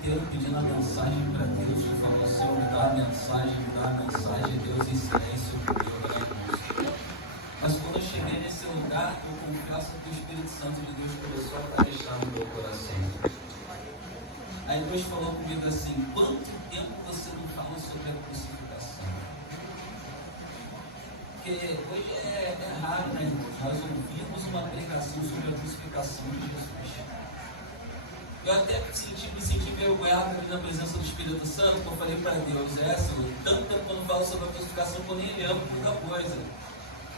inteiro pedindo a mensagem para Deus. Eu falo, Senhor, me dá a mensagem, Deus em silêncio comigo, né, irmãos? Mas quando eu cheguei nesse lugar, eu confesso que o Espírito Santo de Deus começou a carestar no meu coração. Aí Deus falou comigo assim: quanto tempo você não fala sobre a crucificação? Porque hoje é raro, né, irmãos, nós ouvimos uma pregação sobre a crucificação de Jesus. Eu até me senti envergonhado ali na presença do Espírito Santo, que eu falei para Deus, Senhor, tanto tempo que eu não falo sobre a crucificação que eu nem lembro muita coisa.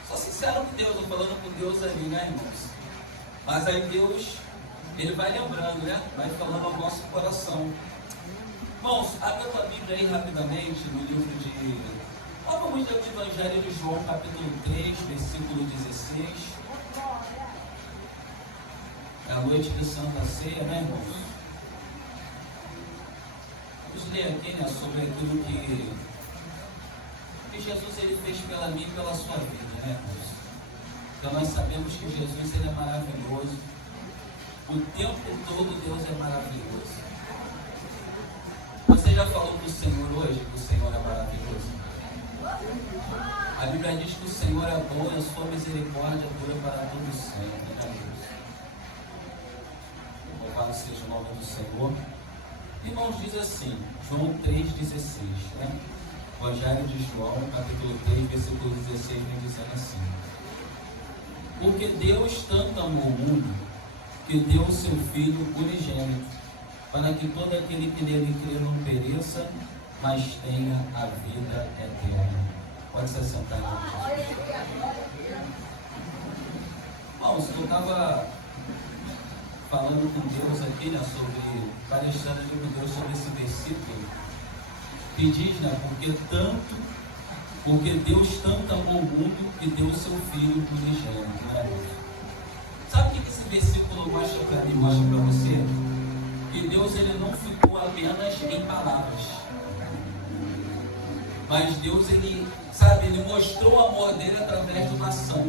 Só sincero com Deus, eu falando com Deus ali, né, irmãos? Mas aí Deus, Ele vai lembrando, né? Vai falando ao nosso coração. Irmãos, abre a tua Bíblia aí rapidamente no livro de... Vamos ler o Evangelho de João, capítulo 3, versículo 16. É a noite de Santa Ceia, né, irmãos? Vamos ler aqui, né, sobre aquilo que Jesus ele fez pela mim e pela sua vida, né, irmãos? Então nós sabemos que Jesus ele é maravilhoso. O tempo todo Deus é maravilhoso. Você já falou para o Senhor hoje que o Senhor é maravilhoso? A Bíblia diz que o Senhor é bom e a sua misericórdia dura para todo sempre, né, Deus? Louvado seja o nome do Senhor. Irmãos, diz assim, João 3,16, né? Evangelho de João, capítulo 3, versículo 16, vem dizendo assim: porque Deus tanto amou o mundo, que deu o seu Filho unigênito, para que todo aquele que nele crê não pereça, mas tenha a vida eterna. Pode se assentar, irmãos. Irmãos, eu estava falando com Deus aqui, né, sobre, palestrando aqui com Deus sobre esse versículo, que diz, né, porque Deus tanto amou o mundo que deu o seu Filho unigênito, né? Sabe o que esse versículo mostra para mim, mostra para você? Que Deus ele não ficou apenas em palavras, mas Deus ele, sabe, ele mostrou o amor dele através de uma ação.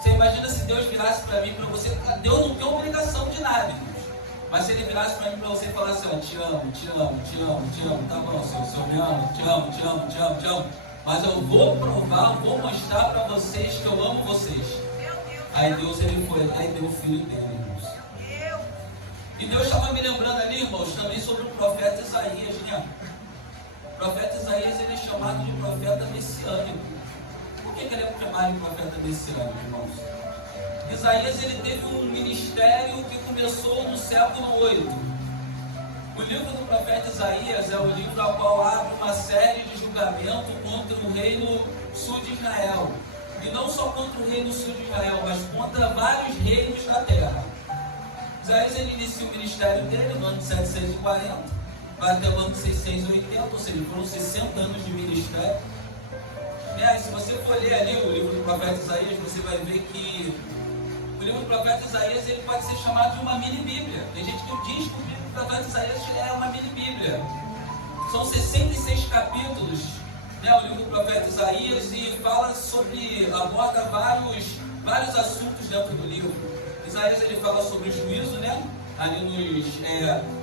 Você imagina se Deus virasse para mim, para você, Deus não tem obrigação de nada, irmãos. Mas se ele virasse para mim, para você e falasse, ó, te amo, te amo, te amo, te amo, tá bom, Senhor me ama, te amo, te amo, te amo, te amo, mas eu vou provar, vou mostrar para vocês que eu amo vocês. Aí Deus ele foi lá e deu o Filho dele, irmãos. E Deus estava me lembrando ali, irmãos, também sobre o profeta Isaías, né? O profeta Isaías ele é chamado de profeta messiânico. Por que ele é chamado de profeta messiânico, irmãos? Isaías ele teve um ministério que começou no século 8. O livro do profeta Isaías é o livro ao qual abre uma série de julgamentos contra o reino sul de Israel. E não só contra o reino sul de Israel, mas contra vários reinos da terra. Isaías ele inicia o ministério dele no ano de 740, vai até o ano de 680, ou seja, foram 60 anos de ministério. E se você for ler ali o livro do profeta Isaías, você vai ver que o livro do profeta Isaías ele pode ser chamado de uma mini-bíblia. Tem gente que diz que o livro do profeta Isaías é uma mini-bíblia. São 66 capítulos, né, o livro do profeta Isaías, e fala sobre, aborda vários assuntos dentro do livro. Isaías ele fala sobre juízo, né? Ali nos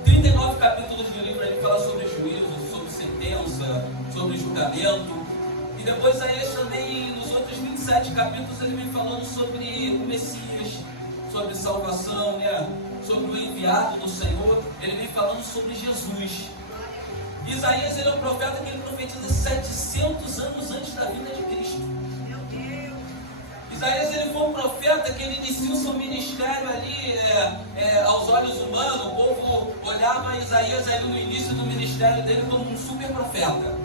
39 capítulos do livro ele fala sobre juízo, sobre sentença, sobre julgamento. E depois Isaías também, nos outros 27 capítulos, ele vem falando sobre o Messias, sobre salvação, né? Sobre o enviado do Senhor. Ele vem falando sobre Jesus. Isaías ele é um profeta que ele profetiza 700 anos antes da vinda de Cristo. Meu Deus! Isaías ele foi um profeta que ele inicia o seu ministério ali aos olhos humanos. O povo olhava Isaías ali no início do ministério dele como um super profeta.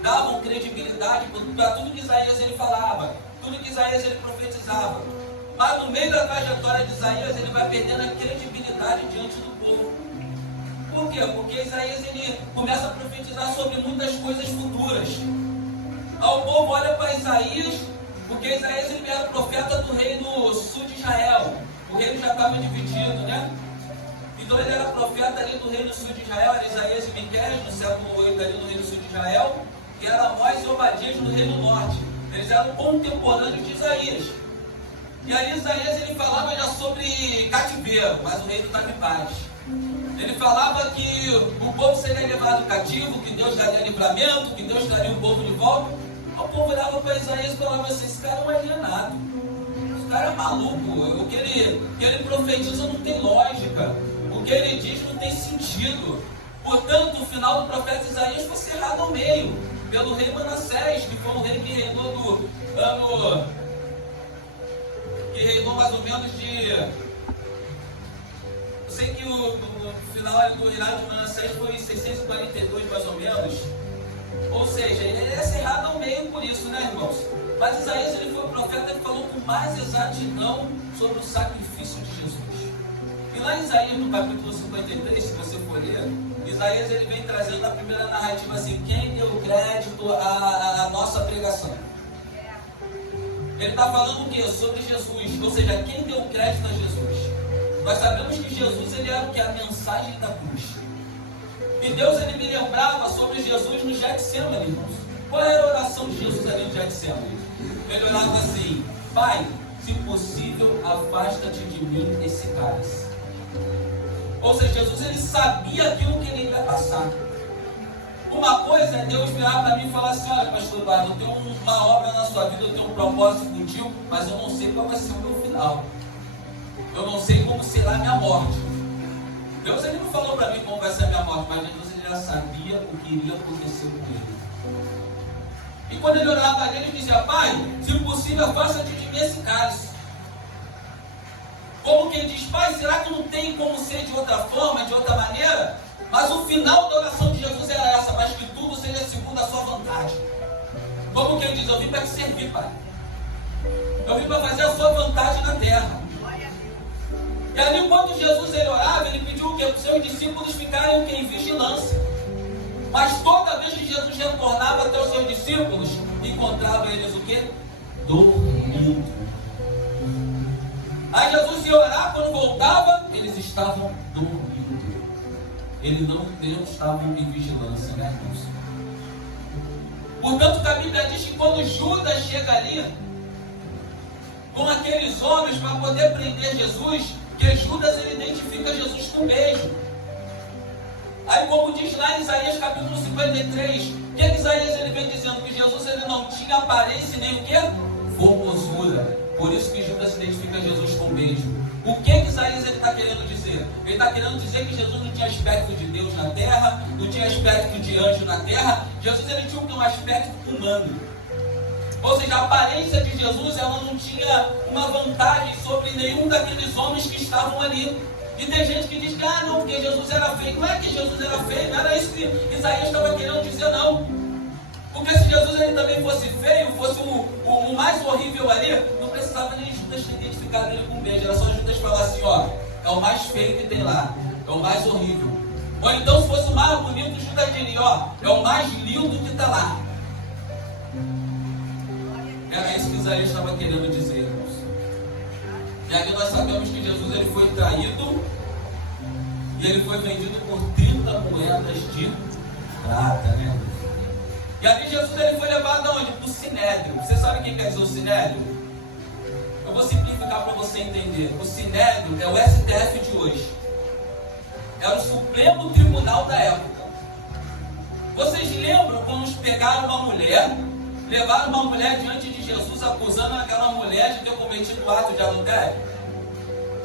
Davam credibilidade para tudo que Isaías ele falava, tudo que Isaías ele profetizava. Mas no meio da trajetória de Isaías ele vai perdendo a credibilidade diante do povo. Por quê? Porque Isaías ele começa a profetizar sobre muitas coisas futuras. O povo olha para Isaías, porque Isaías ele era profeta do reino sul de Israel. O reino já estava dividido, né? Então ele era profeta ali do reino sul de Israel, era Isaías e Miqueias, no século 8 ali no reino sul de Israel, que era Amós e Obadias no reino norte. Eles eram contemporâneos de Isaías. E ali Isaías ele falava já sobre cativeiro, mas o reino estava em paz. Ele falava que o povo seria levado cativo, que Deus daria livramento, que Deus daria o povo de volta. O povo olhava para Isaías e falava assim: esse cara é um alienado, esse cara é maluco, o que ele profetiza não tem lógica, o que ele diz não tem sentido. Portanto, o final do profeta Isaías foi cerrado ao meio pelo rei Manassés, que foi um rei que reinou do ano, que reinou mais ou menos de... Eu sei que o final do reinado de Manassés foi em 642 mais ou menos. Ou seja, ele é cerrado ao meio por isso, né, irmãos? Mas Isaías, ele foi o profeta que falou com mais exatidão sobre o sacrifício de Jesus. E lá em Isaías, no capítulo 53, se você for ler, Isaías, ele vem trazendo a primeira narrativa assim: quem deu crédito à nossa pregação? Ele está falando o quê? Sobre Jesus, ou seja, quem deu crédito a Jesus? Nós sabemos que Jesus, ele era o que? A mensagem da cruz. E Deus, ele me lembrava sobre Jesus no Getsemane, irmãos. Qual era a oração de Jesus ali no Getsemane? Ele orava assim: Pai, se possível, afasta-te de mim esse cálice. Ou seja, Jesus, ele sabia aquilo que ele ia passar. Uma coisa é Deus virar para mim e falar assim: olha, pastor Eduardo, eu tenho uma obra na sua vida, eu tenho um propósito contigo, mas eu não sei qual vai ser o meu final. Eu não sei como será a minha morte. Deus, ele não falou para mim como vai ser a minha morte, mas Jesus, ele já sabia o que iria acontecer com ele. E quando ele orava a ele, ele dizia: Pai, se possível, afasta-te de mim esse cálice. Como que ele diz: Pai, será que não tem como ser de outra forma, de outra maneira? Mas o final da oração de Jesus era essa: mas que tudo seja segundo a sua vontade. Como que ele diz: eu vim para te servir, Pai. Eu vim para fazer a sua vontade na terra. E ali, enquanto Jesus, ele orava, ele pediu o quê? Para os seus discípulos ficarem o quê? Em vigilância. Mas toda vez que Jesus retornava até os seus discípulos, encontrava eles o quê? Dormindo. Aí Jesus ia orar, quando voltava, eles estavam dormindo. Eles não estavam em vigilância, né, irmãos? Portanto, a Bíblia diz que quando Judas chega ali, com aqueles homens para poder prender Jesus, que Judas, ele identifica Jesus com um beijo. Aí, como diz lá em Isaías capítulo 53, que Isaías, ele vem dizendo que Jesus, ele não tinha aparência nem o quê? Formosura. Por isso que Judas identifica Jesus com um beijo. O que Isaías, ele está querendo dizer? Ele está querendo dizer que Jesus não tinha aspecto de Deus na terra, não tinha aspecto de anjo na terra. Jesus, ele tinha um aspecto humano. Ou seja, a aparência de Jesus, ela não tinha uma vantagem sobre nenhum daqueles homens que estavam ali. E tem gente que diz que, não, porque Jesus era feio. Não é que Jesus era feio, não era isso que Isaías estava querendo dizer, não. Porque se Jesus, ele também fosse feio, fosse o mais horrível ali, não precisava nem Judas ter identificado ele com um beijo. Era só Judas falar assim: ó, é o mais feio que tem lá, é o mais horrível. Ou então, se fosse o mais bonito, Judas diria: ó, é o mais lindo que está lá. Era isso que Isaías estava querendo dizer, irmãos. E aqui nós sabemos que Jesus, ele foi traído e ele foi vendido por 30 moedas de prata, né? E ali Jesus, ele foi levado aonde? Para o Sinédrio. Você sabe quem quer dizer o Sinédrio? Eu vou simplificar para você entender. O Sinédrio é o STF de hoje. Era o Supremo Tribunal da época. Vocês lembram quando pegaram uma mulher, levaram uma mulher diante de Jesus, acusando aquela mulher de ter cometido o ato de adultério?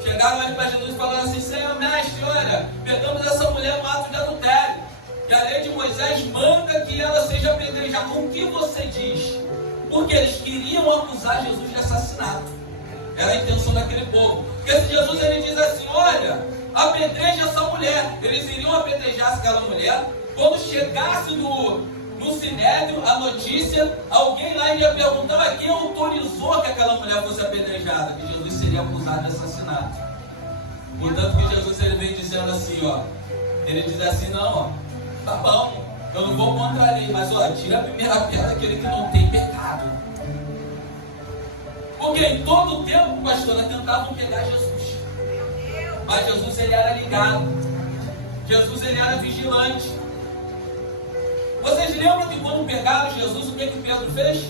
Chegaram ali para Jesus e falaram assim: Senhor mestre, olha, pegamos essa mulher no ato de adultério. E a lei de Moisés manda que ela seja apedrejada. O que você diz? Porque eles queriam acusar Jesus de assassinato. Era a intenção daquele povo. Porque se Jesus, ele diz assim: olha, apedreja essa mulher, eles iriam apedrejar aquela mulher. Quando chegasse no Sinédrio a notícia, alguém lá iria perguntar: quem autorizou que aquela mulher fosse apedrejada? Que Jesus seria acusado de assassinato. Portanto, que Jesus, ele vem dizendo assim, ó, ele diz assim: não, ó, tá bom, eu não vou contra a lei, mas ó, tira a primeira pedra daquele que não tem pecado. Porque em todo o tempo, pastora, tentavam pegar Jesus. Mas Jesus, ele era ligado. Jesus, ele era vigilante. Vocês lembram que quando pegaram Jesus, o que Pedro fez?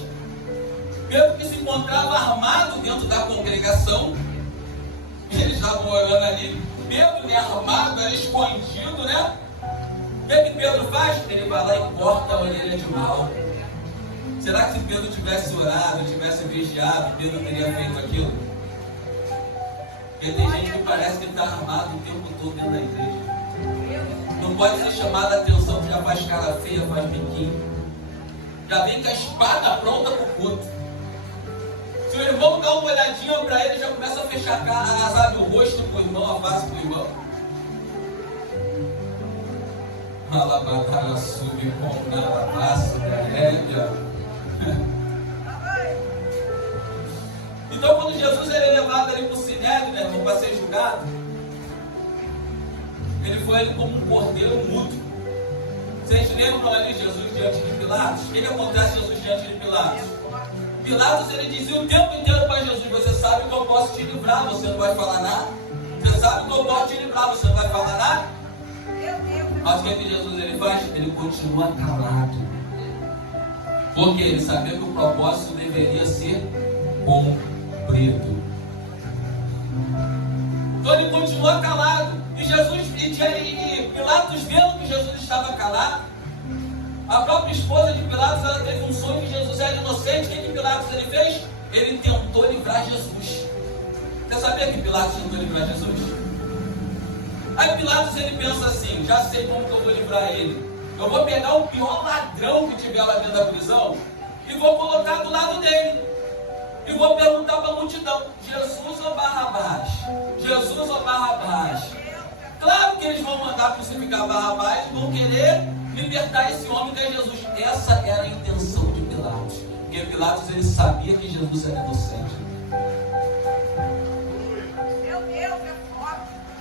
Pedro, que se encontrava armado dentro da congregação, eles estavam orando ali, Pedro, né, armado, era escondido, né? O que Pedro faz? Ele vai lá e corta a orelha de mal. Será que se Pedro tivesse orado, tivesse vigiado, Pedro teria feito aquilo? Porque tem gente que parece que está armado o tempo todo dentro da igreja. Não pode ser chamada a atenção que já faz cara feia, faz biquinho. Já vem com a espada pronta para o culto. Se o irmão dá uma olhadinha para ele, já começa a fechar a cara, sabe, o rosto com o irmão, a face com o irmão. Alabatara sube com a face da rédea. Então, quando Jesus ele é levado ali para o sinédrio, né, para ser julgado, ele foi ali como um cordeiro mudo. Vocês lembram ali Jesus diante de Pilatos? O que acontece Jesus diante de Pilatos? Pilatos ele dizia o tempo inteiro para Jesus: você sabe que eu posso te livrar, você não vai falar nada. Você sabe que eu posso te livrar, você não vai falar nada. Mas o que Jesus ele faz? Ele continua calado. Porque ele sabia que o propósito deveria ser cumprido. Então ele continua calado. E Jesus, e Pilatos, vendo que Jesus estava calado, a própria esposa de Pilatos, ela teve um sonho que Jesus era inocente. O que Pilatos ele fez? Ele tentou livrar Jesus. Você sabia que Pilatos tentou livrar Jesus? Aí Pilatos ele pensa assim: já sei como que eu vou livrar ele. Eu vou pegar o pior ladrão que tiver lá dentro da prisão e vou colocar do lado dele. E vou perguntar para a multidão: Jesus ou Barrabás? Jesus ou Barrabás? Claro que eles vão mandar crucificar Barrabás e vão querer libertar esse homem que é Jesus. Essa era a intenção de Pilatos. Porque Pilatos ele sabia que Jesus era inocente.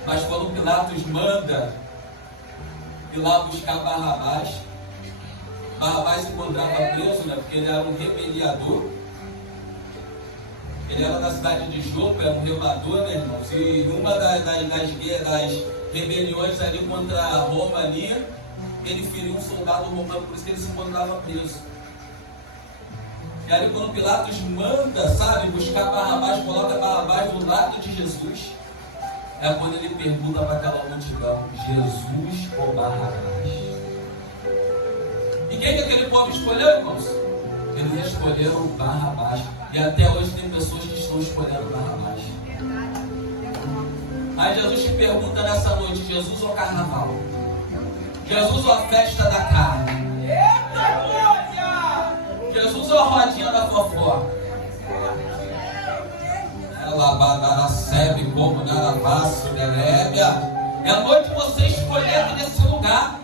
Mas quando Pilatos manda ir lá buscar Barrabás, Barrabás se encontrava preso, né, porque ele era um rebeliador. Ele era da cidade de Jope, era um remador, né, irmãos? E uma das rebeliões ali contra Roma ali, ele feriu um soldado romano, por isso que ele se encontrava preso. E aí quando Pilatos manda, sabe, buscar Barrabás, coloca Barrabás do lado de Jesus, é quando ele pergunta para aquela multidão: Jesus ou Barrabás? E quem que aquele povo escolheu, irmãos? Eles escolheram Barrabás. E até hoje tem pessoas que estão escolhendo Barrabás. Aí Jesus te pergunta nessa noite: Jesus ou carnaval? Jesus ou a festa da carne? Eita glória! Jesus ou a rodinha da fofoca? Ela badara sebe como naravaço derébia. É a noite de você escolher aqui nesse lugar.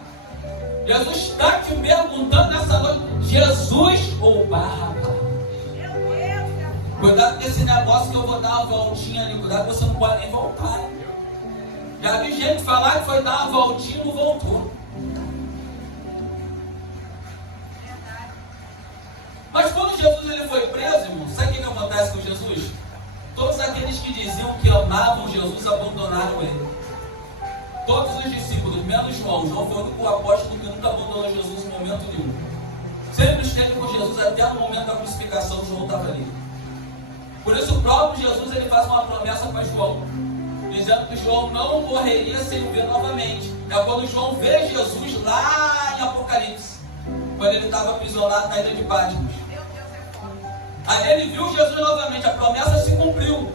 Jesus está te perguntando nessa noite: Jesus ou Barrabás? Cuidado com esse negócio que eu vou dar uma voltinha ali. Cuidado que você não pode nem voltar. Já vi gente falar que foi dar uma voltinha e não voltou. Mas quando Jesus ele foi preso, irmão, sabe o que acontece com Jesus? Todos aqueles que diziam que amavam Jesus abandonaram ele. Todos os discípulos, menos João. João foi o único apóstolo que nunca abandonou Jesus em momento nenhum. Sempre esteve com Jesus até no momento da crucificação. João estava ali. Por isso o próprio Jesus ele faz uma promessa para João, dizendo que João não morreria sem o ver novamente. É quando João vê Jesus lá em Apocalipse, quando ele estava aprisionado na ilha de Patmos. Aí ele viu Jesus novamente, a promessa se cumpriu.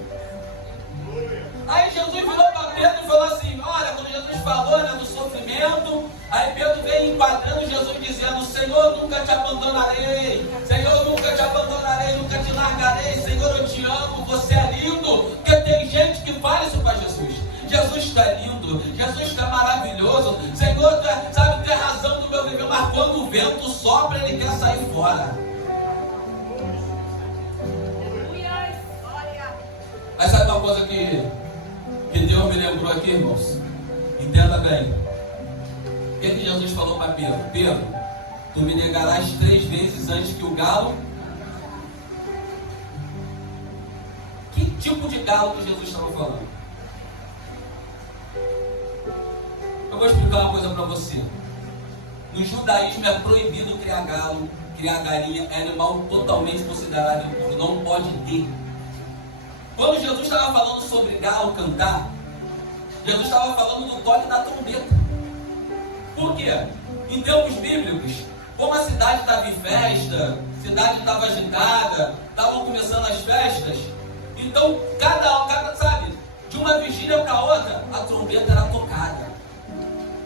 Aí Jesus virou para Pedro e falou assim: olha, quando Jesus falou, né, do sofrimento, aí Pedro veio enquadrando Jesus dizendo: Senhor, nunca te abandonarei, Senhor, nunca te abandonarei, nunca te largarei, Senhor, eu te amo, você é lindo. Porque tem gente que fala isso para Jesus: Jesus está lindo, Jesus está maravilhoso, Senhor, sabe, tem razão do meu viver, mas quando o vento sopra, ele quer sair fora. Mas sabe uma coisa que Deus me lembrou aqui, irmãos? Entenda bem. O que Jesus falou para Pedro? Pedro, tu me negarás 3 vezes antes que o galo. Que tipo de galo que Jesus estava falando? Eu vou explicar uma coisa para você. No judaísmo é proibido criar galo, criar galinha, é animal totalmente considerado impuro, não pode ter. Quando Jesus estava falando sobre galo cantar, Jesus estava falando do toque da trombeta. Por quê? Em termos bíblicos, como a cidade estava em festa, a cidade estava agitada, estavam começando as festas, então cada sabe, de uma vigília para outra, a trombeta era tocada.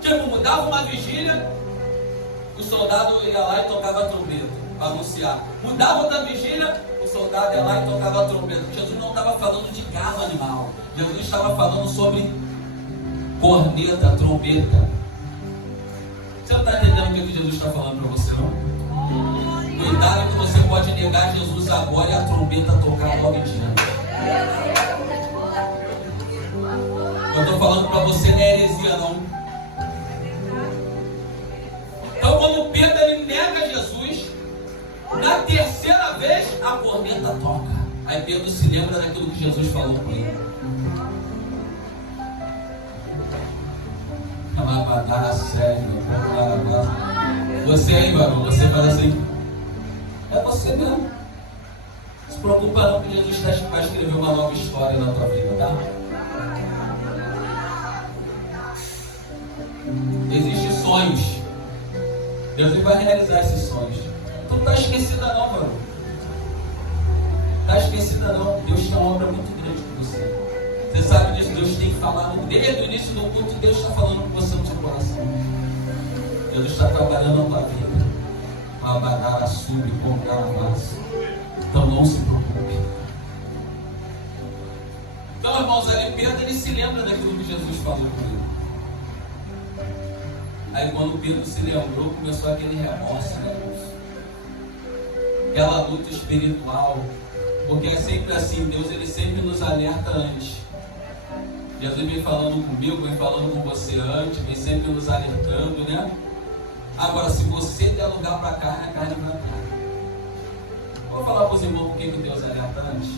Tipo, mudava uma vigília, o soldado ia lá e tocava a trombeta para anunciar. Mudava outra vigília, o soldado ia lá e tocava a trombeta. Jesus não estava falando de gado animal. Jesus estava falando sobre corneta, trombeta. Você não está entendendo o que Jesus está falando para você, não? Cuidado que você pode negar Jesus agora e a trombeta tocar logo em diante. Eu estou falando para você, não é heresia, não. Então, quando Pedro ele nega Jesus, na terceira vez a corneta toca. Aí Pedro se lembra daquilo que Jesus falou para ele. Você aí, barulho, você faz assim. É você mesmo. Não se preocupa não, que Jesus vai escrever uma nova história na tua vida, tá? Existem sonhos. Deus vai realizar esses sonhos. Tu não está esquecida não, barulho. Está esquecida não. Deus tem uma obra muito grande com você. Você sabe disso, Deus tem falado. Desde o início do culto, Deus está falando com você no seu coração. Deus está trabalhando na tua vida. Abadara, sube, comprar a massa. Então não se preocupe. Então, irmãos, ali Pedro ele se lembra daquilo que Jesus falou com ele. Aí quando Pedro se lembrou, começou aquele remorso, né? Aquela luta espiritual. Porque é sempre assim, Deus ele sempre nos alerta antes. Jesus vem falando comigo, vem falando com você antes, vem sempre nos alertando, né? Agora, se você der lugar para a carne vai estar. Vou falar para os irmãos por que Deus alerta antes.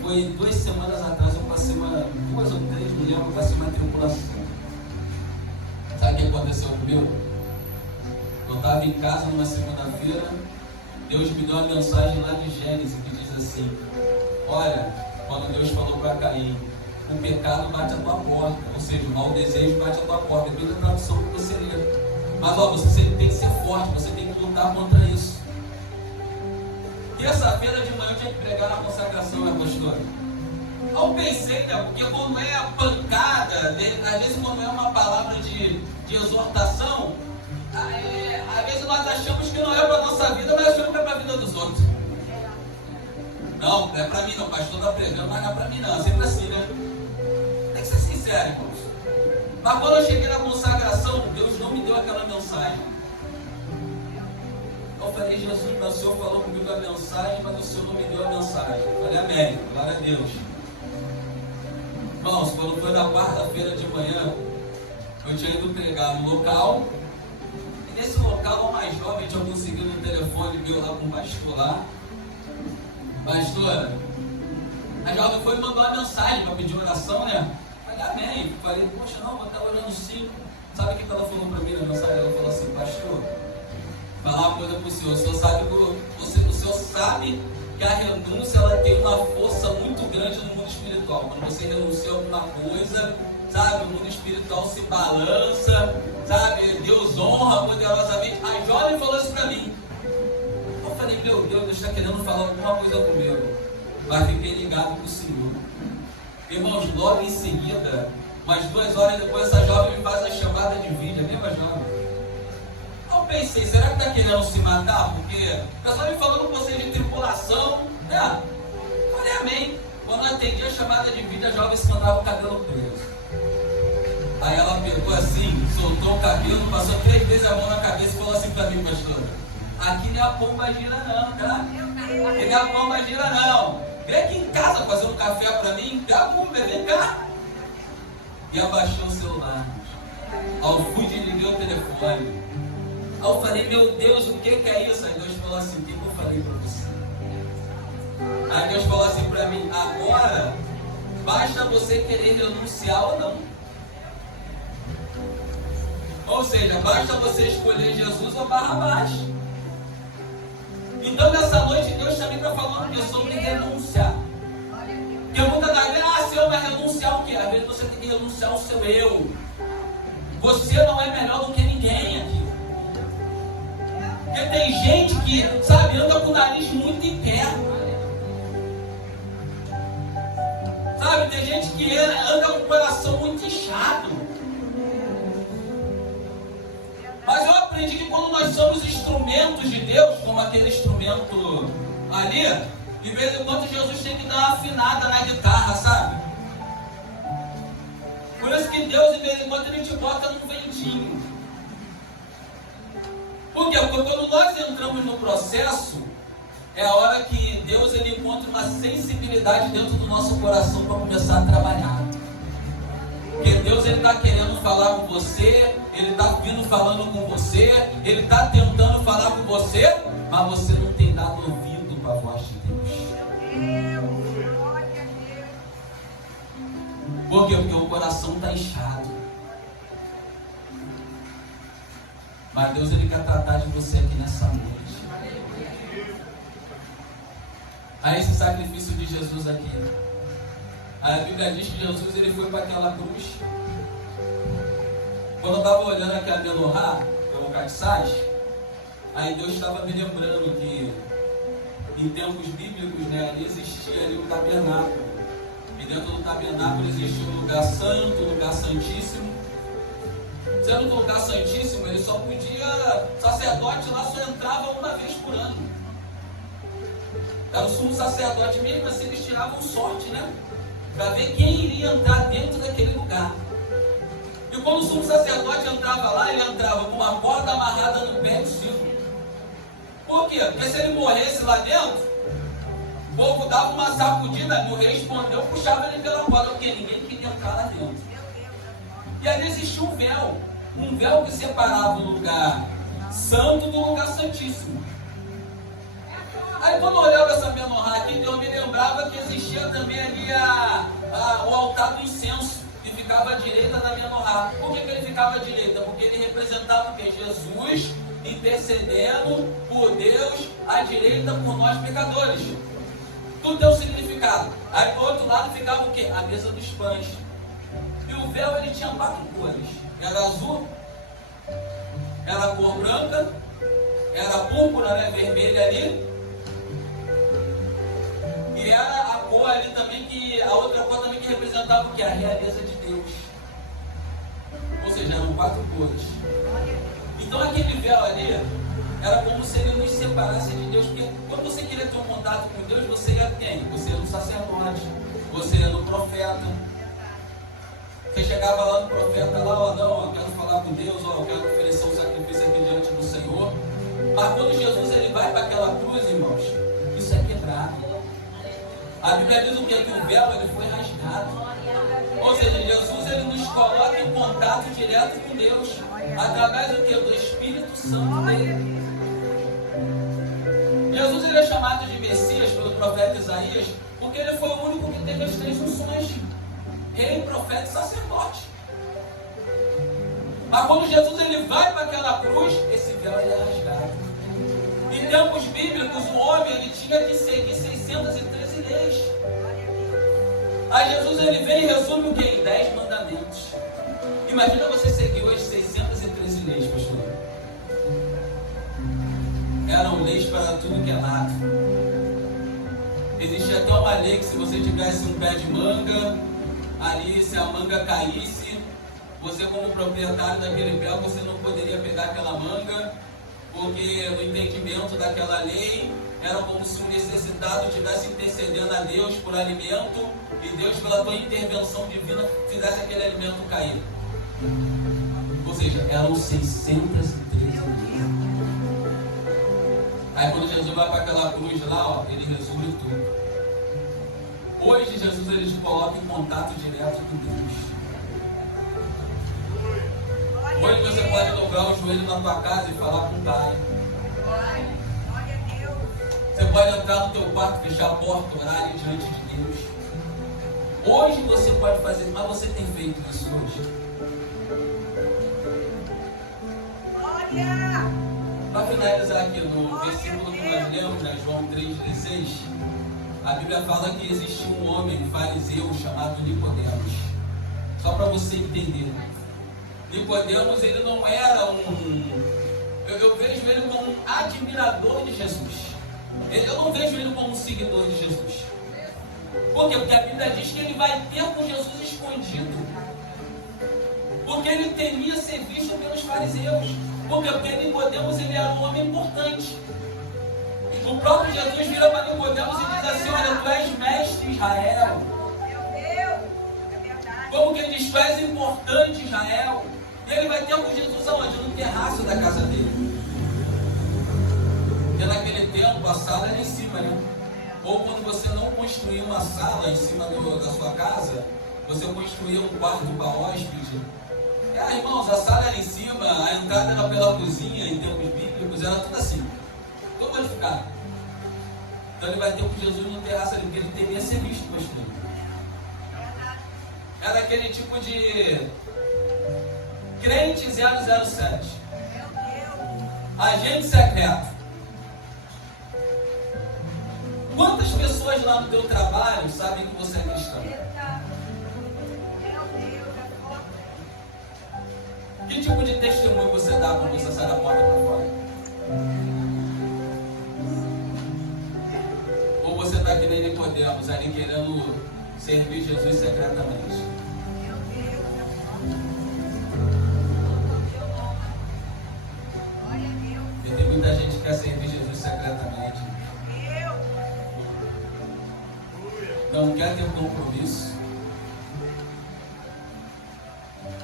Foi 2 semanas atrás, eu passei 2 ou 3, não lembro, eu passei uma tribulação. Sabe o que aconteceu comigo? Eu estava em casa numa segunda-feira, Deus me deu uma mensagem lá de Gênesis que diz assim: olha, quando Deus falou para Caim, o pecado bate a tua porta, ou seja, o mau desejo bate a tua porta. Depende da tradução que você lê. Mas ó, você sempre tem que ser forte, você tem que lutar contra isso. Terça-feira de manhã eu tinha que pregar na consagração, né, pastor? Eu pensei, né, porque quando é a pancada, às vezes quando é uma palavra de exortação, às vezes nós achamos que não é para a nossa vida, mas achamos que é para a vida dos outros. Não, não é para mim não, o pastor está pregando, mas não é para mim não, é sempre assim, né? Tem que ser sincero, irmãos. Mas quando eu cheguei na consagração, Deus não me deu aquela mensagem. Eu falei, Jesus, mas o Senhor falou comigo a mensagem, mas o Senhor não me deu a mensagem. Eu falei, amém, glória a Deus. Irmãos, quando foi na quarta-feira de manhã, eu tinha ido pregar no local, e nesse local, uma mais jovem tinha conseguido um telefone meu lá com o pastor lá. Pastora, a jovem foi e mandou uma mensagem para pedir oração, né? Falei, amém. Falei, poxa, não, vou estar orando sim. Sabe o que ela falou para mim na mensagem? Ela falou assim, pastor, falar uma coisa para o senhor. O senhor sabe que a renúncia ela tem uma força muito grande no mundo espiritual. Quando você renuncia a alguma coisa, sabe, o mundo espiritual se balança, sabe, Deus honra poderosamente. A jovem falou isso para mim. Eu falei, meu Deus, Deus está querendo falar alguma coisa comigo. Mas fiquei ligado com o Senhor. Irmãos, logo em seguida, umas 2 horas depois, essa jovem me faz a chamada de vídeo, a mesma jovem. Eu pensei, será que está querendo se matar? Porque o pessoal me falando com você de tripulação, né? Falei, amém. Quando eu atendi a chamada de vídeo, a jovem se mandava o cabelo preso. Aí ela pegou assim, soltou o cabelo, passou 3 vezes a mão na cabeça e falou assim para mim, pastora: aqui não é a pomba gira não, tá? Aqui não é a pomba gira não. Vem aqui em casa fazer um café para mim, vem cá. E abaixou o celular. Ao fui e liguei o telefone. Aí eu falei, meu Deus, o que é isso? Aí Deus falou assim, o que eu falei para você? Aí Deus falou assim para mim, agora basta você querer renunciar ou não. Ou seja, basta você escolher Jesus ou Barrabás. Então nessa noite Deus também está falando sobre renúncia. Porque muitas das vezes, Senhor, mas renunciar o quê? Às vezes você tem que renunciar ao seu eu. Você não é melhor do que ninguém aqui. Porque tem gente que, sabe, anda com o nariz muito em pé. Sabe, tem gente que anda com o coração muito inchado. Mas eu aprendi que quando nós somos instrumentos de Deus, como aquele instrumento ali, de vez em quando Jesus tem que dar uma afinada na guitarra, sabe? Por isso que Deus, de vez em quando, Ele te bota num ventinho. Por quê? Porque quando nós entramos no processo, é a hora que Deus ele encontra uma sensibilidade dentro do nosso coração para começar a trabalhar. Porque Deus ele está querendo falar com você, Ele está vindo falando com você, Ele está tentando falar com você, mas você não tem dado ouvido para a voz de Deus. Por quê? Porque o coração está inchado. Mas Deus ele quer tratar de você aqui nessa noite. A esse sacrifício de Jesus aqui. A Bíblia diz que Jesus ele foi para aquela cruz. Quando eu estava olhando aqui a Menorá, pelo Caixás, aí Deus estava me lembrando que em tempos bíblicos, né, ali existia ali o tabernáculo. E dentro do tabernáculo existia um lugar santo, um lugar santíssimo. Sendo no lugar santíssimo, ele só podia, sacerdote lá só entrava uma vez por ano. Era o sumo sacerdote, mesmo assim eles tiravam sorte, né? Para ver quem iria entrar dentro daquele lugar. E quando o sumo sacerdote entrava lá, ele entrava com uma corda amarrada no pé de Ciro. Por quê? Porque se ele morresse lá dentro, o povo dava uma sacudida, o rei respondeu, puxava ele pela corda, porque ninguém queria entrar lá dentro. E ali existia um véu que separava o lugar santo do lugar santíssimo. Aí quando eu olhava essa Menorá aqui, eu me lembrava que existia também ali o altar do incenso, que ficava à direita da Menorá. Por que ele ficava à direita? Porque ele representava o quê? Jesus intercedendo por Deus à direita por nós pecadores. Tudo tem um significado. Aí do outro lado ficava o quê? A mesa dos pães. E o véu ele tinha 4 cores. Era azul, era a cor branca, era a púrpura, né, vermelha ali, e era a cor ali também, que a outra cor também que representava o que? A realeza de Deus. Ou seja, eram 4 cores. Então aquele véu ali era como se ele nos separasse de Deus, porque quando você queria ter um contato com Deus, você ia quem? Você ia no sacerdote, você ia no profeta. Você chegava lá no profeta, lá, ó, não, eu quero falar com Deus, ó, eu quero oferecer um sacrifício aqui diante do Senhor. Mas quando Jesus ele vai para aquela cruz, irmãos, isso é quebrado. A Bíblia diz o quê? Que o véu ele foi rasgado. Ou seja, Jesus ele nos coloca em contato direto com Deus, através do quê? Do Espírito Santo dele. Jesus ele é chamado de Messias pelo profeta Isaías, porque ele foi o único que teve as 3 funções: rei, profeta e sacerdote. Mas quando Jesus ele vai para aquela cruz, esse véu ele é rasgado. Em tempos bíblicos, o homem ele tinha que seguir 613 leis. Aí Jesus ele vem e resume o que? Em 10 mandamentos. Imagina você seguir hoje 613 leis, pastor. Eram leis para tudo que é lado. Existia até uma lei que se você tivesse um pé de manga, ali, se a manga caísse, você como proprietário daquele pé, você não poderia pegar aquela manga, porque o entendimento daquela lei era como se o necessitado estivesse intercedendo a Deus por alimento, e Deus, pela tua intervenção divina, fizesse aquele alimento cair. Ou seja, eram 613 leis. Aí quando Jesus vai para aquela cruz lá, ó, ele resume tudo. Hoje Jesus ele te coloca em contato direto com Deus. Hoje você pode dobrar o joelho na tua casa e falar com o Pai. Você pode entrar no teu quarto, fechar a porta, orar diante de Deus. Hoje você pode fazer, mas você tem feito isso hoje? Para finalizar aqui no versículo que nós lemos, né, João 3,16, A Bíblia fala que existia um homem fariseu chamado Nicodemos. Só para você entender. Nicodemos, ele não era eu vejo ele como um admirador de Jesus. Eu não vejo ele como um seguidor de Jesus. Por quê? Porque a Bíblia diz que ele vai ter com Jesus escondido. Porque ele temia ser visto pelos fariseus. Por quê? Porque Nicodemos, ele era um homem importante. O próprio Jesus vira para Nicodemos e diz assim: olha, tu és mestre Israel. Como que ele diz? Tu és importante Israel. E ele vai ter com Jesus aonde? No terraço da casa dele. Porque naquele tempo a sala era em cima, né? Ou quando você não construía uma sala em cima da sua casa, você construía um quarto para hóspede. Irmãos, a sala era em cima, a entrada era pela cozinha, em tempos bíblicos, era tudo assim. Tudo modificado. Então ele vai ter com Jesus no terraço ali, porque ele teria ser visto, pastor. Era aquele tipo de crente 007. Agente secreto. Quantas pessoas lá no teu trabalho sabem que você é cristão? Que tipo de testemunho você dá quando você sai da porta para fora? Ou você está que nem Nicodemos, ali querendo servir Jesus secretamente? E tem muita gente que quer servir Jesus secretamente. Não quer ter compromisso.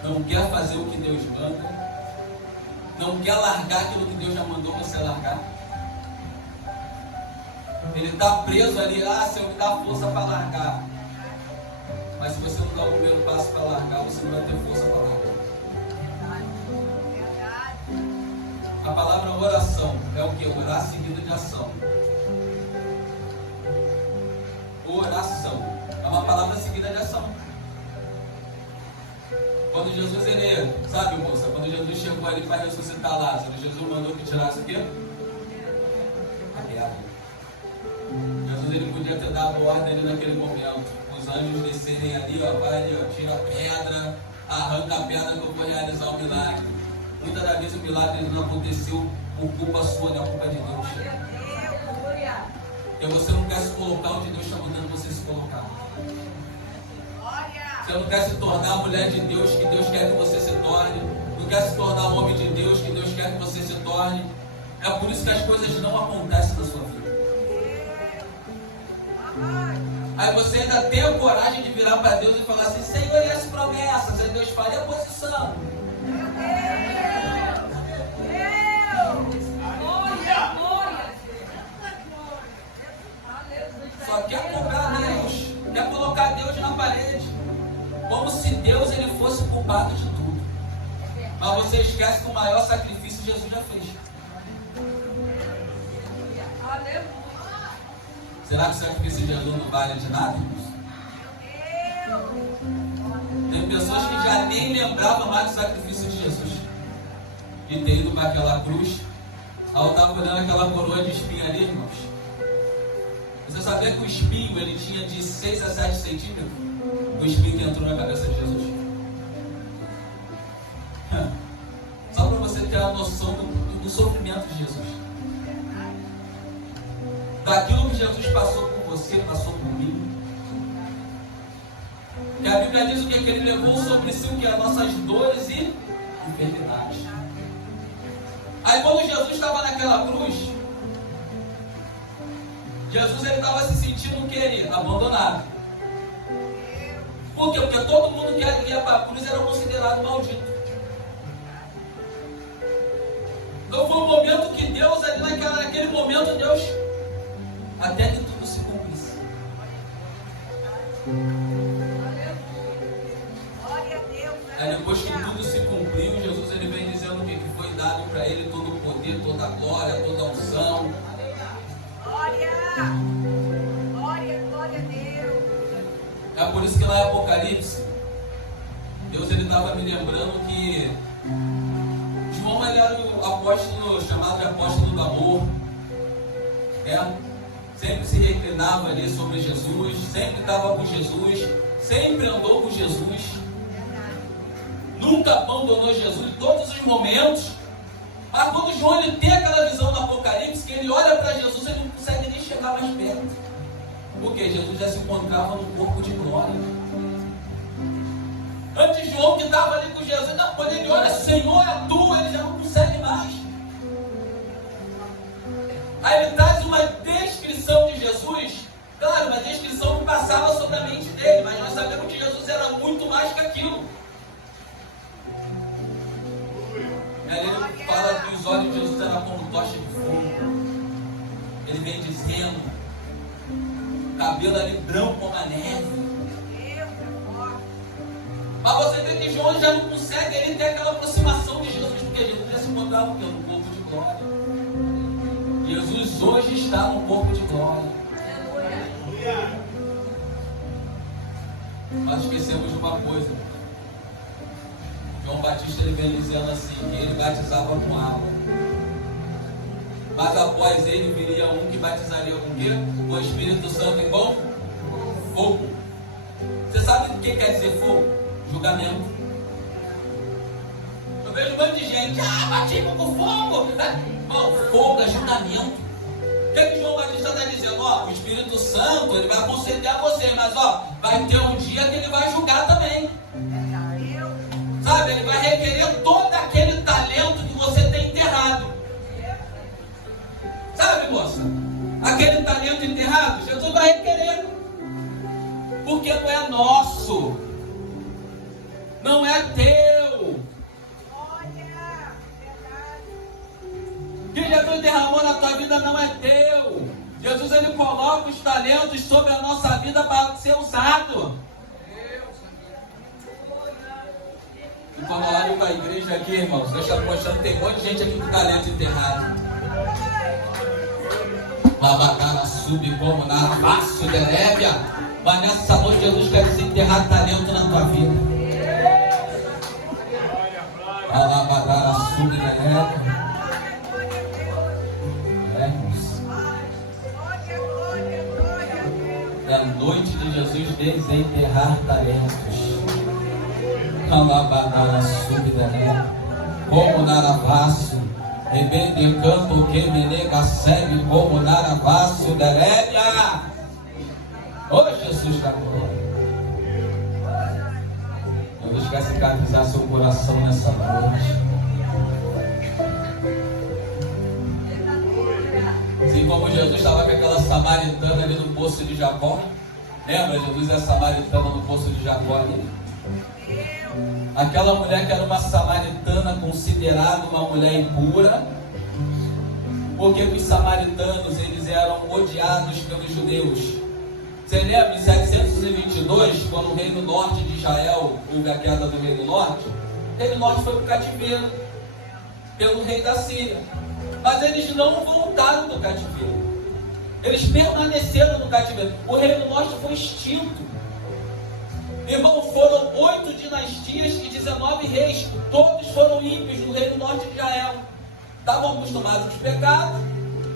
Não quer fazer o que Deus manda. Não quer largar aquilo que Deus já mandou você largar. Ele está preso ali. Senhor, me dá força para largar. Mas se você não dá o primeiro passo para largar, você não vai ter força para largar. A palavra oração é o que? Orar seguido de ação. Oração é uma palavra seguida de ação. Quando Jesus, sabe, moça, quando Jesus chegou ali para ressuscitar Lázaro, Jesus mandou que tirasse o quê? A pedra. Jesus, ele podia ter dado ordem ali naquele momento. Os anjos descerem ali, vai, tira a pedra, arranca a pedra que eu vou realizar o milagre. Muitas das vezes o milagre não aconteceu por culpa sua, não é culpa de Deus. Porque você não quer se colocar onde Deus está mandando você se colocar. Você não quer se tornar a mulher de Deus que Deus quer que você se torne. Não quer se tornar o homem de Deus que Deus quer que você se torne. É por isso que as coisas não acontecem na sua vida. Aí você ainda tem a coragem de virar para Deus e falar assim: Senhor, e as promessas? Aí Deus fala: e a posição? Só quer cobrar Deus, quer colocar Deus na parede, como se Deus ele fosse o culpado de tudo. Mas você esquece que o maior sacrifício Jesus já fez. Será que o sacrifício de Jesus não vale de nada? Tem pessoas que já nem lembravam mais do sacrifício de Jesus. E ter ido para aquela cruz, ao estar olhando aquela coroa de espinho ali, irmãos. Você sabia que o espinho ele tinha de 6 a 7 centímetros? O espinho que entrou na cabeça de Jesus. Só para você ter a noção do sofrimento de Jesus. Daquilo que Jesus passou por você, passou por mim. Que a Bíblia diz o que? Que ele levou sobre si o que? As nossas dores e enfermidades. Aí quando Jesus estava naquela cruz, Jesus ele estava se sentindo o que? Abandonado. Por quê? Porque todo mundo que ia para a cruz era considerado maldito. Então foi um momento que Deus, ali naquele momento, Deus, até que tudo se cumprisse. Aí depois que tudo se cumpriu, Jesus ele vem dizendo que foi dado para ele todo o poder, toda a glória, toda a unção. Glória a Deus. É por isso que lá em Apocalipse, Deus ele estava me lembrando que João ele era o apóstolo chamado de apóstolo do amor. sempre se reclinava ali sobre Jesus, sempre estava com Jesus, sempre andou com Jesus, nunca abandonou Jesus em todos os momentos. Mas quando João ele tem aquela visão do Apocalipse, que ele olha para Jesus, ele não consegue nem chegar mais perto, porque Jesus já se encontrava no corpo de glória. Antes João, que estava ali com Jesus, quando ele olha, Senhor, é tu, ele já não consegue mais. Aí ele traz uma descrição de Jesus, claro, uma descrição que passava sobre a mente dele, mas nós sabemos que Jesus era muito mais que aquilo. Ele fala que os olhos de Jesus eram como tocha de fogo. Ele vem dizendo, cabelo ali branco como a neve. Mas você vê que João já não consegue ele ter aquela aproximação de Jesus, porque Jesus já se encontrava no corpo de glória. Jesus hoje está no corpo de glória. Nós esquecemos de uma coisa. João Batista ele vem dizendo assim, que ele batizava com água. Mas após ele viria um que batizaria com o quê? Com o Espírito Santo e com fogo. Você sabe o que quer dizer fogo? Julgamento. Eu vejo um monte de gente, batismo com fogo. Não, fogo é julgamento. O que João Batista está dizendo? O Espírito Santo ele vai conceder a você, mas vai ter um dia que ele vai julgar também. Sabe, ele vai requerer todo aquele talento que você tem enterrado. Sabe, moça? Aquele talento enterrado, Jesus vai requerer. Porque não é nosso. Não é teu. O que Jesus derramou na tua vida não é teu. Jesus ele coloca os talentos sobre a nossa vida para ser usado. E quando eu olho para a igreja aqui, irmãos, eu estou mostrando que tem um monte de gente aqui com talento enterrado. Labacara sube como na vaso de Lébia. Mas nessa noite Jesus quer desenterrar talento na tua vida. Labacara sube de Lébia. É a noite de Jesus desenterrar talentos. Calabadara subidana, como naravaço, rebende canto que me nega segue como naravaço derébia. Ô Jesus da glória, Jesus quer cicatrizar seu coração nessa noite. Assim como Jesus estava com aquela samaritana ali no poço de Jacó, lembra? Jesus é samaritana no poço de Jacó ali. Aquela mulher que era uma samaritana considerada uma mulher impura, porque os samaritanos eles eram odiados pelos judeus. Você lembra em 722, quando o reino norte de Israel houve a queda do reino norte? O reino norte foi para o cativeiro pelo rei da Síria, mas eles não voltaram do cativeiro, eles permaneceram no cativeiro. O reino norte foi extinto. Irmão, foram 8 dinastias e 19 reis. Todos foram ímpios no reino norte de Israel. Estavam acostumados com os pecados.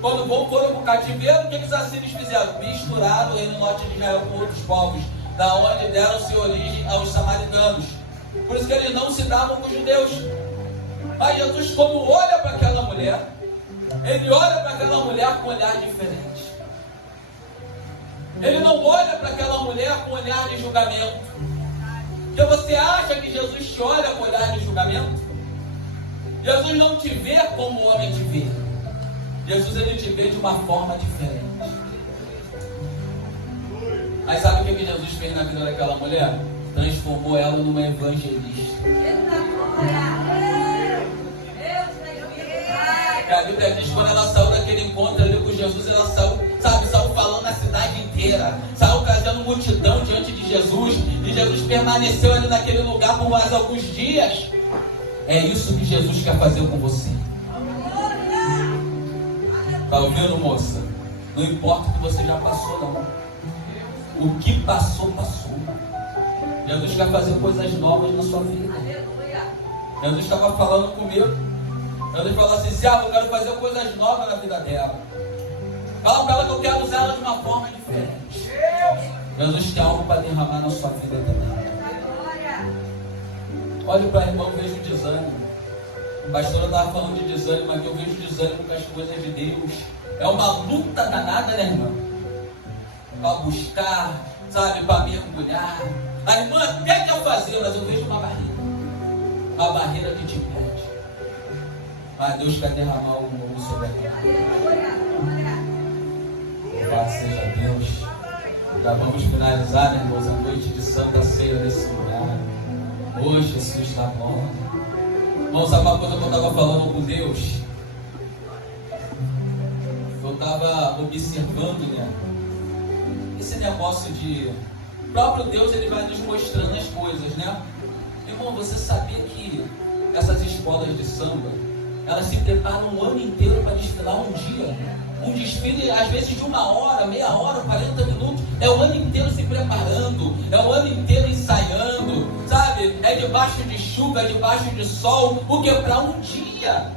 Quando foram para o cativeiro, o que os assírios fizeram? Misturaram o reino norte de Israel com outros povos, da onde deram-se origem aos samaritanos. Por isso que eles não se davam com os judeus. Mas Jesus, quando olha para aquela mulher, ele olha para aquela mulher com um olhar diferente. Ele não olha para aquela mulher com olhar de julgamento. Porque você acha que Jesus te olha com olhar de julgamento? Jesus não te vê como o homem te vê. Jesus ele te vê de uma forma diferente. Mas sabe o que Jesus fez na vida daquela mulher? Transformou ela numa evangelista. E a Bíblia diz que quando ela saiu daquele encontro ali com Jesus, ela saiu falando na cidade inteira, saiu trazendo multidão diante de Jesus, e Jesus permaneceu ali naquele lugar por mais alguns dias. É isso que Jesus quer fazer com você. Está ouvindo, moça? Não importa o que você já passou, não. O que passou, passou. Jesus quer fazer coisas novas na sua vida. Jesus estava falando comigo. Jesus falou assim, eu quero fazer coisas novas na vida dela. Fala para ela que eu quero usar ela de uma forma diferente. Jesus quer algo para derramar na sua vida também. Olhe para a irmã, eu vejo desânimo. A pastora estava falando de desânimo aqui, eu vejo desânimo com as coisas de Deus. É uma luta danada, né, irmã? Para buscar, sabe, para mergulhar. A irmã até quer fazer, mas eu vejo uma barreira que te impede. Mas Deus quer derramar algo novo sobre a terra. Louvado seja Deus. Já vamos finalizar, né, irmãos, a noite de Santa Ceia nesse lugar. Hoje Jesus está bom. Irmão, sabe uma coisa que eu estava falando com Deus? Eu estava observando, né? Esse negócio de... O próprio Deus, ele vai nos mostrando as coisas, né? Irmão, você sabia que essas escolas de samba, elas se preparam um ano inteiro para desfilar um dia? Um desfile, às vezes, de 1 hora, meia hora, 40 minutos. É o ano inteiro se preparando. É o ano inteiro ensaiando. Sabe? É debaixo de chuva, é debaixo de sol. Porque para um dia.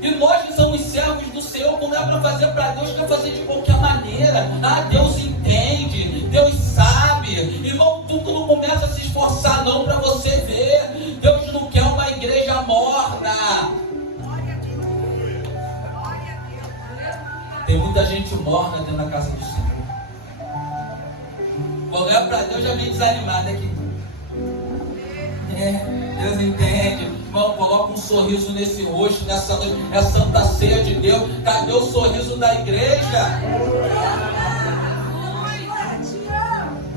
E nós que somos servos do Senhor, como é para fazer para Deus, quer fazer de qualquer maneira. Ah, Deus entende. Deus sabe. Irmão, tudo não começa a se esforçar não para você ver. Deus não quer uma igreja morna. Tem muita gente morna dentro da casa do Senhor. Quando é para Deus, já vem desanimado aqui. Deus entende. Irmão, coloca um sorriso nesse rosto, nessa noite. É a Santa Ceia de Deus. Cadê o sorriso da igreja?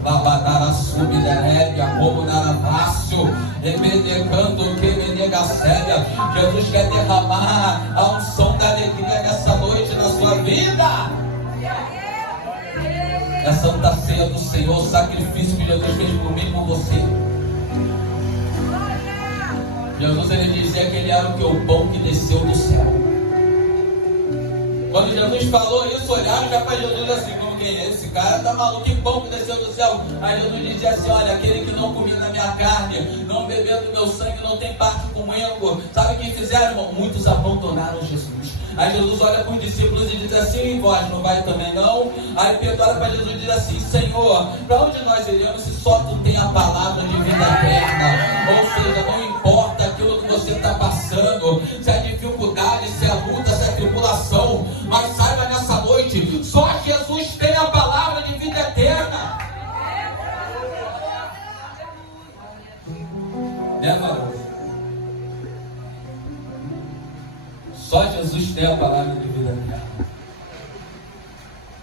Labadara subderébia, como naravaço, emedecando que menega séria. Jesus quer derramar a unção da alegria nessa noite na sua vida. É a Santa Ceia do Senhor, o sacrifício que Jesus fez por mim e por você. Jesus, ele dizia que ele era o pão que desceu do céu. Quando Jesus falou isso, olharam já para Jesus assim, como quem é esse cara? Tá maluco, que pão que desceu do céu? Aí Jesus dizia assim, olha, aquele que não comia da minha carne, não bebeu do meu sangue, não tem parte comigo. Sabe o que fizeram, irmão? Muitos abandonaram Jesus. Aí Jesus olha para os discípulos e diz assim, e vós não vai também não? Aí Pedro olha para Jesus e diz assim, Senhor, para onde nós iremos se só tu tem a palavra de vida eterna? Ou seja, não importa aquilo que você está passando, se é dificuldade, se é luta, se é tribulação, mas saiba nessa noite, só Jesus tem a palavra de vida eterna. Né, varão? Só Jesus tem a palavra de vida eterna.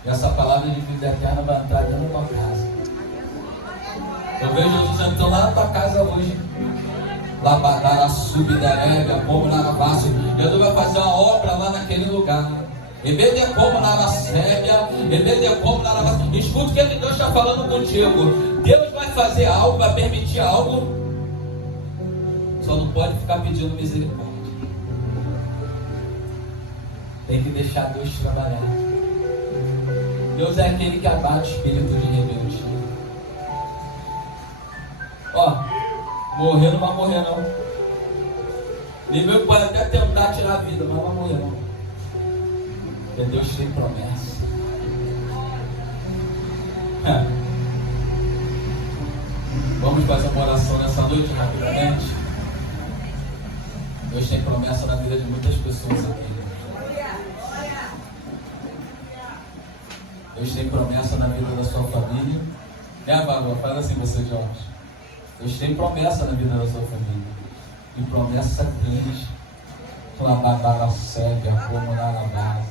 E essa palavra de vida eterna vai entrar dentro da tua casa. Eu vejo Jesus entrando lá na tua casa hoje. Labadara subderébia, como naravaço. Jesus vai fazer uma obra lá naquele lugar. Ebede como naracébia, ebede como naravaço. Escuta o que Deus está falando contigo. Deus vai fazer algo, vai permitir algo. Só não pode ficar pedindo misericórdia. Tem que deixar Deus trabalhar. Deus é aquele que abate o espírito de rebeldia. Ó, morrer não vai morrer não. Nível pode até tentar tirar a vida, mas não vai morrer não. Porque Deus tem promessa. Vamos fazer uma oração nessa noite rapidamente. Deus tem promessa na vida de muitas pessoas aqui. Deus tem promessa na vida da sua família. Né, Bárbara? Fala assim você, Jorge. Deus tem promessa na vida da sua família. E promessa grande. Clamar a cega, como na base.